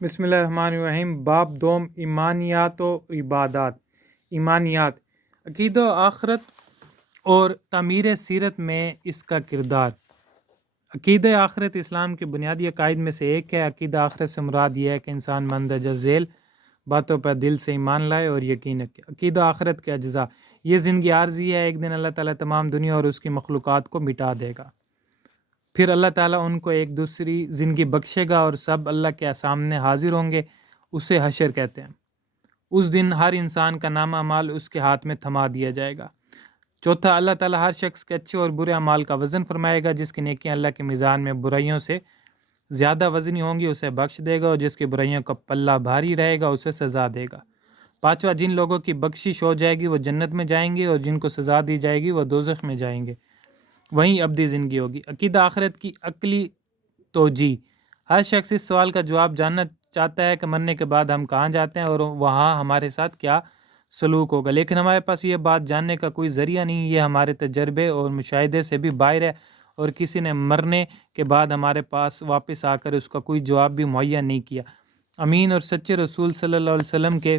بسم اللہ الرحمن الرحیم۔ باب دوم، ایمانیات و عبادات۔ ایمانیات، عقیدہ و آخرت اور تعمیر سیرت میں اس کا کردار۔ عقیدہ آخرت اسلام کے بنیادی عقائد میں سے ایک ہے۔ عقیدہ آخرت سے مراد یہ ہے کہ انسان مندرجہ ذیل باتوں پر دل سے ایمان لائے اور یقین رکھے۔ عقیدہ آخرت کے اجزاء: یہ زندگی عارضی ہے، ایک دن اللہ تعالیٰ تمام دنیا اور اس کی مخلوقات کو مٹا دے گا، پھر اللہ تعالیٰ ان کو ایک دوسری زندگی بخشے گا اور سب اللہ کے سامنے حاضر ہوں گے۔ اسے حشر کہتے ہیں۔ اس دن ہر انسان کا نامہ اعمال اس کے ہاتھ میں تھما دیا جائے گا۔ چوتھا، اللہ تعالیٰ ہر شخص کے اچھے اور برے اعمال کا وزن فرمائے گا۔ جس کی نیکیاں اللہ کے میزان میں برائیوں سے زیادہ وزنی ہوں گی اسے بخش دے گا، اور جس کی برائیوں کا پلہ بھاری رہے گا اسے سزا دے گا۔ پانچواں، جن لوگوں کی بخشش ہو جائے گی وہ جنت میں جائیں گے، اور جن کو سزا دی جائے گی وہ دوزخ میں جائیں گے، وہیں ابدی زندگی ہوگی۔ عقیدہ آخرت کی عقلی توجیہ: ہر شخص اس سوال کا جواب جاننا چاہتا ہے کہ مرنے کے بعد ہم کہاں جاتے ہیں اور وہاں ہمارے ساتھ کیا سلوک ہوگا، لیکن ہمارے پاس یہ بات جاننے کا کوئی ذریعہ نہیں۔ یہ ہمارے تجربے اور مشاہدے سے بھی باہر ہے، اور کسی نے مرنے کے بعد ہمارے پاس واپس آ کر اس کا کوئی جواب بھی مہیا نہیں کیا۔ امین اور سچے رسول صلی اللہ علیہ وسلم کے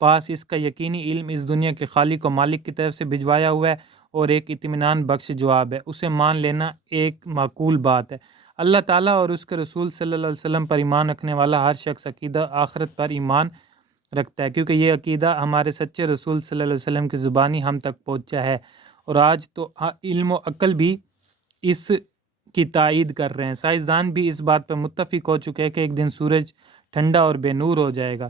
پاس اس کا یقینی علم اس دنیا کے خالق و مالک کی طرف سے بھجوایا ہوا ہے، اور ایک اطمینان بخش جواب ہے۔ اسے مان لینا ایک معقول بات ہے۔ اللہ تعالیٰ اور اس کے رسول صلی اللہ علیہ وسلم پر ایمان رکھنے والا ہر شخص عقیدہ آخرت پر ایمان رکھتا ہے، کیونکہ یہ عقیدہ ہمارے سچے رسول صلی اللہ علیہ وسلم کی زبانی ہم تک پہنچا ہے، اور آج تو علم و عقل بھی اس کی تائید کر رہے ہیں۔ سائنسدان بھی اس بات پر متفق ہو چکے ہیں کہ ایک دن سورج ٹھنڈا اور بے نور ہو جائے گا،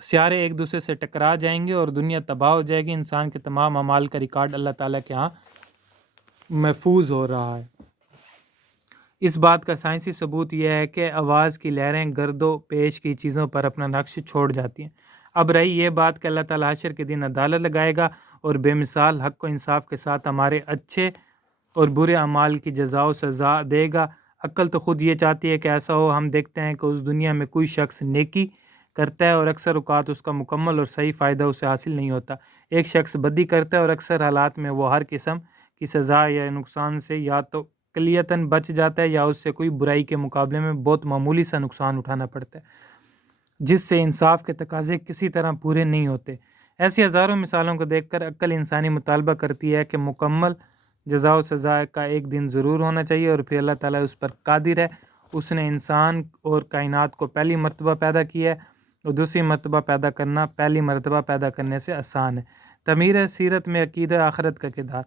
سیارے ایک دوسرے سے ٹکرا جائیں گے اور دنیا تباہ ہو جائے گی۔ انسان کے تمام اعمال کا ریکارڈ اللہ تعالیٰ کے ہاں محفوظ ہو رہا ہے۔ اس بات کا سائنسی ثبوت یہ ہے کہ آواز کی لہریں گرد و پیش کی چیزوں پر اپنا نقش چھوڑ جاتی ہیں۔ اب رہی یہ بات کہ اللہ تعالیٰ حشر کے دن عدالت لگائے گا اور بے مثال حق و انصاف کے ساتھ ہمارے اچھے اور برے اعمال کی جزا و سزا دے گا۔ عقل تو خود یہ چاہتی ہے کہ ایسا ہو۔ ہم دیکھتے ہیں کہ اس دنیا میں کوئی شخص نیکی کرتا ہے اور اکثر اوقات اس کا مکمل اور صحیح فائدہ اسے حاصل نہیں ہوتا۔ ایک شخص بدی کرتا ہے اور اکثر حالات میں وہ ہر قسم کی سزا یا نقصان سے یا تو کلیتاً بچ جاتا ہے، یا اس سے کوئی برائی کے مقابلے میں بہت معمولی سا نقصان اٹھانا پڑتا ہے، جس سے انصاف کے تقاضے کسی طرح پورے نہیں ہوتے۔ ایسی ہزاروں مثالوں کو دیکھ کر عقل انسانی مطالبہ کرتی ہے کہ مکمل جزا و سزا کا ایک دن ضرور ہونا چاہیے، اور پھر اللہ تعالیٰ اس پر قادر ہے۔ اس نے انسان اور کائنات کو پہلی مرتبہ پیدا کیا ہے، اور دوسری مرتبہ پیدا کرنا پہلی مرتبہ پیدا کرنے سے آسان ہے۔ تعمیر سیرت میں عقیدہ آخرت کا کردار۔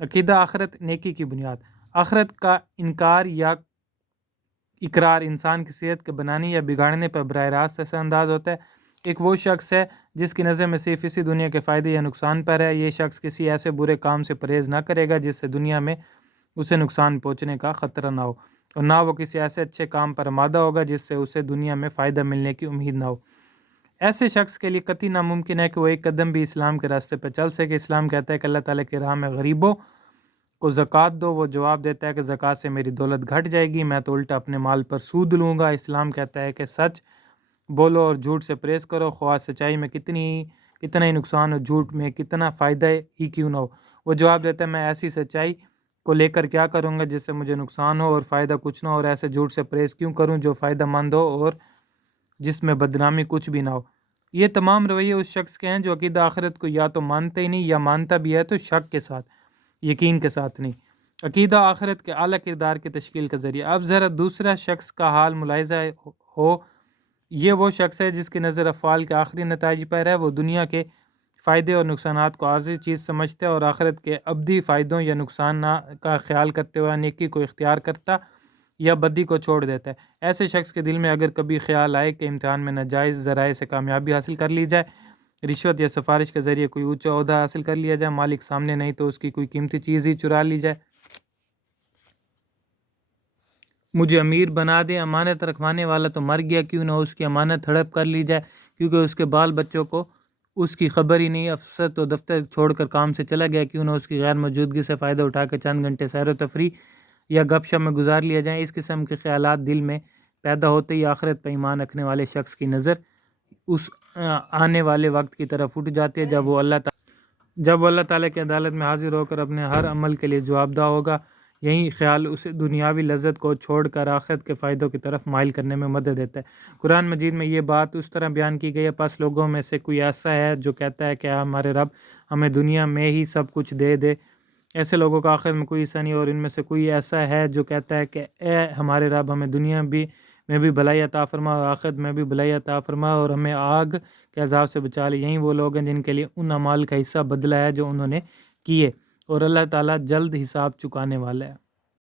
عقیدہ آخرت نیکی کی بنیاد۔ آخرت کا انکار یا اقرار انسان کی صحت کے بنانے یا بگاڑنے پر براہ راست اثر انداز ہوتا ہے۔ ایک وہ شخص ہے جس کی نظر میں صرف اسی دنیا کے فائدے یا نقصان پر ہے۔ یہ شخص کسی ایسے برے کام سے پرہیز نہ کرے گا جس سے دنیا میں اسے نقصان پہنچنے کا خطرہ نہ ہو، اور نہ وہ کسی ایسے اچھے کام پر آمادہ ہوگا جس سے اسے دنیا میں فائدہ ملنے کی امید نہ ہو۔ ایسے شخص کے لیے قطعی ناممکن ہے کہ وہ ایک قدم بھی اسلام کے راستے پر چل سکے۔ اسلام کہتا ہے کہ اللہ تعالیٰ کی راہ میں غریبوں کو زکوٰۃ دو۔ وہ جواب دیتا ہے کہ زکوٰۃ سے میری دولت گھٹ جائے گی، میں تو الٹا اپنے مال پر سود لوں گا۔ اسلام کہتا ہے کہ سچ بولو اور جھوٹ سے پرہیز کرو، خواہ سچائی میں کتنا ہی نقصان ہو، جھوٹ میں کتنا فائدہ ہی کیوں نہ ہو۔ وہ جواب دیتا ہے میں ایسی سچائی کو لے کر کیا کروں گا جس سے مجھے نقصان ہو اور فائدہ کچھ نہ ہو، اور ایسے جھوٹ سے پرہیز کیوں کروں جو فائدہ مند ہو اور جس میں بدنامی کچھ بھی نہ ہو۔ یہ تمام رویے اس شخص کے ہیں جو عقیدہ آخرت کو یا تو مانتا ہی نہیں، یا مانتا بھی ہے تو شک کے ساتھ، یقین کے ساتھ نہیں۔ عقیدہ آخرت کے اعلیٰ کردار کی تشکیل کا ذریعہ۔ اب ذرا دوسرا شخص کا حال ملاحظہ ہو۔ یہ وہ شخص ہے جس کی نظر افعال کے آخری نتائج پر ہے۔ وہ دنیا کے فائدے اور نقصانات کو عارضی چیز سمجھتا ہے، اور آخرت کے ابدی فائدوں یا نقصان کا خیال کرتے ہوئے نیکی کو اختیار کرتا یا بدی کو چھوڑ دیتا ہے۔ ایسے شخص کے دل میں اگر کبھی خیال آئے کہ امتحان میں ناجائز ذرائع سے کامیابی حاصل کر لی جائے، رشوت یا سفارش کے ذریعے کوئی اونچا عہدہ حاصل کر لیا جائے، مالک سامنے نہیں تو اس کی کوئی قیمتی چیز ہی چرا لی جائے، مجھے امیر بنا دے، امانت رکھوانے والا تو مر گیا، کیوں نہ اس کی امانت ہڑپ کر لی جائے، کیونکہ اس کے بال بچوں کو اس کی خبر ہی نہیں، افسر تو دفتر چھوڑ کر کام سے چلا گیا، کیوں نہ اس کی غیر موجودگی سے فائدہ اٹھا کے چند گھنٹے سیر و تفریح یا گپ شپ میں گزار لیا جائیں۔ اس قسم کے خیالات دل میں پیدا ہوتے ہی آخرت پر ایمان رکھنے والے شخص کی نظر اس آنے والے وقت کی طرف اٹھ جاتی ہے جب وہ اللہ تعالیٰ کی عدالت میں حاضر ہو کر اپنے ہر عمل کے لیے جواب دہ ہوگا۔ یہی خیال اسے دنیاوی لذت کو چھوڑ کر آخرت کے فائدوں کی طرف مائل کرنے میں مدد دیتا ہے۔ قرآن مجید میں یہ بات اس طرح بیان کی گئی ہے، پس لوگوں میں سے کوئی ایسا ہے جو کہتا ہے کہ ہمارے رب ہمیں دنیا میں ہی سب کچھ دے دے، ایسے لوگوں کا آخر میں کوئی حصہ نہیں، اور ان میں سے کوئی ایسا ہے جو کہتا ہے کہ اے ہمارے رب ہمیں دنیا میں بھی بھلائی عطا فرما اور آخرت میں بھی بھلائی عطا فرما اور ہمیں آگ کے عذاب سے بچا لے۔ یہی وہ لوگ ہیں جن کے لیے ان اعمال کا حصہ بدلہ ہے جو انہوں نے کیے، اور اللہ تعالیٰ جلد حساب چکانے والا ہے۔